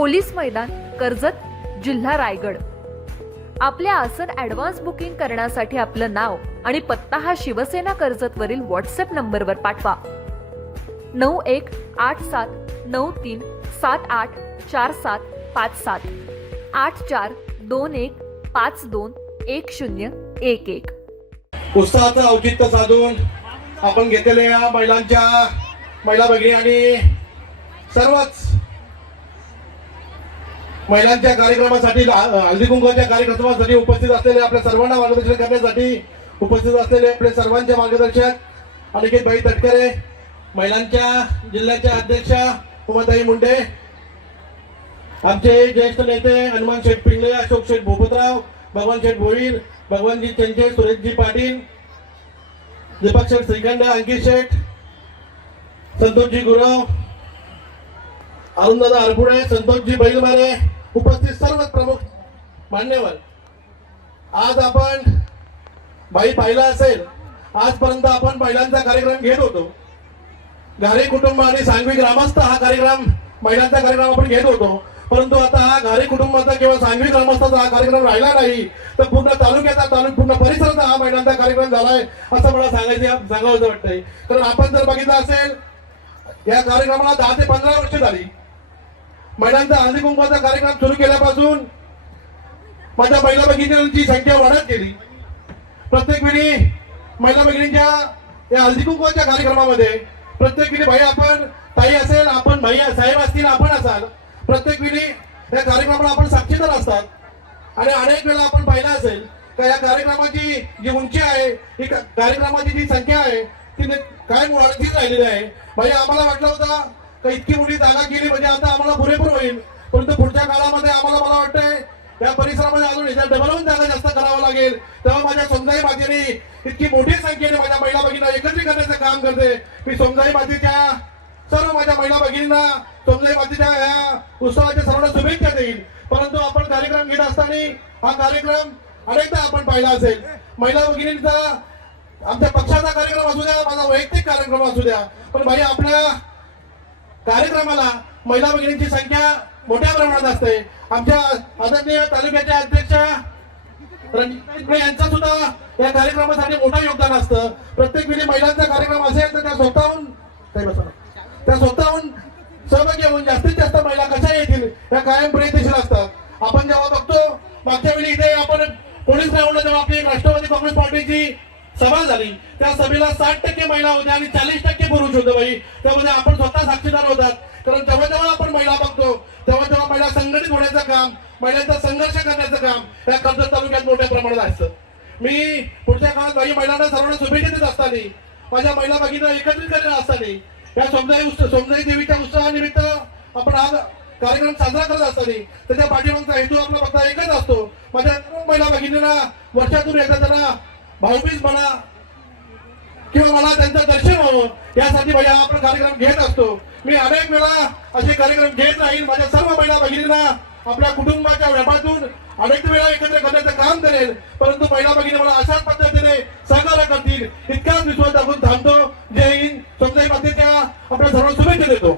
Police मैदान कर्जत जिल्हा रायगड. आपल्या आसन ऍडव्हान्स बुकिंग करण्यासाठी आपलं नाव आणि पत्ता हा शिवसेना कर्जतवरील व्हॉट्सअप नंबरवर पाठवा. नऊ एक आठ सात नऊ तीन सात आठ चार सात पाच सात. आठ चार दोन एक पाच दोन एक शून्य एक एक. उत्साहाचं औचित्य साधून आपण घेतलेल्या महिलांच्या महिला भगिनी आणि सर्वच महिलांच्या कार्यक्रमासाठी हल्दी कुंकवाच्या कार्यक्रमासाठी उपस्थित असलेले आपल्या सर्वांना मार्गदर्शन करण्यासाठी उपस्थित असलेले आपले सर्वांचे मार्गदर्शक अनिकेत भाई तटकरे महिलांच्या जिल्ह्याच्या अध्यक्षा उमाताई मुंडे आमचे ज्येष्ठ नेते हनुमान शेठ पिंगळे अशोक शेठ भूपतराव भगवान शेठ भोईर भगवानजी चंचे सुरेशजी पाटील दीपक शेठ श्रीखंड अंकित शेठ संतोषजी गुरव अरुणदादा हरपुडे संतोषजी बैलमारे उपस्थित सर्व प्रमुख मान्यवर. आज आपण बाई पाहिला असेल आजपर्यंत आपण महिलांचा कार्यक्रम घेत होतो. घारी कुटुंब आणि सांगवी ग्रामस्थ हा कार्यक्रम महिलांचा कार्यक्रम आपण घेत होतो. परंतु आता हा घारी कुटुंबाचा किंवा सांगवी ग्रामस्थाचा हा कार्यक्रम राहिला नाही तर पूर्ण तालुक्याचा तालुक पूर्ण परिसराचा हा महिलांचा कार्यक्रम झालाय असं मला सांगायचं सांगावं वाटतंय. कारण आपण जर बघितलं असेल या कार्यक्रमाला दहा ते पंधरा वर्ष झाली. महिलांचा हळदी कुंकवाचा कार्यक्रम सुरू केल्यापासून माझ्या महिला भगिनींची संख्या वाढत गेली. प्रत्येक वेळी महिला भगिनींच्या या हळदी कुंकवाच्या कार्यक्रमामध्ये प्रत्येक वेळी भाई आपण ताई असेल आपण भाई साहेब असतील आपण असाल प्रत्येक वेळी या कार्यक्रमाला आपण साक्षीदार असतात. आणि अनेक वेळा आपण पाहिलं असेल का या कार्यक्रमाची जी उंची आहे ही कार्यक्रमाची जी संख्या आहे ती काय वाढतीच राहिलेली आहे. भाई आम्हाला वाटलं होतं का इतकी मोठी जागा केली? म्हणजे आता आम्हाला पुरेपूर होईल. परंतु पुढच्या काळामध्ये आम्हाला मला वाटतंय या परिसरामध्ये अजून याच्या डबलहून जागा जास्त करावं लागेल. तेव्हा माझ्या सोमजाई मातेने इतकी मोठी संख्येने माझ्या महिला भगिनींना एकत्रित करण्याचं काम करते. मी सोमजाई मातेच्या सर्व माझ्या महिला भगिनींना सोमजाई मातेच्या या उत्सवाच्या सर्वांना शुभेच्छा देईल परंतु आपण कार्यक्रम घेत असताना हा कार्यक्रम अनेकदा आपण पाहिला असेल. महिला भगिनींचा आमच्या पक्षाचा कार्यक्रम असू द्या माझा वैयक्तिक कार्यक्रम असू द्या. पण भाई आपल्या कार्यक्रमाला महिला भगिनींची संख्या मोठ्या प्रमाणात असते. आमच्या आदरणीय तालुक्याच्या अध्यक्षा यांचं यांचा सुद्धा या कार्यक्रमासाठी मोठं योगदान असतं. प्रत्येक वेळी महिलांचा कार्यक्रम असेल तर त्या स्वतःहून त्या स्वतःहून सहभागी होऊन जास्तीत जास्त महिला कशा येतील या कायम प्रयत्नशील असतात. आपण जेव्हा बघतो मागच्या वेळी इथे आपण पोलीस राहुल जेव्हा आपली राष्ट्रवादी काँग्रेस पार्टीची सभा झाली. त्या सभेला साठ टक्के महिला होत्या आणि चाळीस टक्के पुरुष होते बाई. त्यामध्ये आपण स्वतः साक्षीदार होतात. कारण जेव्हा जेव्हा आपण महिला बघतो तेव्हा तेव्हा महिला संघटित होण्याचं काम महिलांचा संघर्ष करण्याचं काम या कर्जत तालुक्यात मोठ्या प्रमाणात असतं. मी पुढच्या काळात काही महिलांना सर्वांना शुभेच्छा देत असताना माझ्या महिला भगिनींना एकत्रित करेल असताना या सोमदाई उत्सव सोमदाई देवीच्या उत्सवानिमित्त आपण आज कार्यक्रम साजरा करत असताना त्याच्या पाठीमागचा हेतू आपला फक्त एकच असतो. माझ्या महिला भगिनींना वर्षातून एकदा त्यांना भाऊबीज म्हणा किंवा मला त्यांचं दर्शन व्हावं यासाठी माझ्या आपण कार्यक्रम घेत असतो. मी अनेक वेळा असे कार्यक्रम घेत राहील माझ्या सर्व महिला भगिनींना आपल्या कुटुंबाच्या व्यापातून अनेक वेळा एकत्र करण्याचं काम करेल. परंतु महिला भगिनी मला अशाच पद्धतीने सहकार्य करतील इतकाच विश्वास दाखवून थांबतो. जय हिंद. स्वतः आपल्या सर्व शुभेच्छा देतो.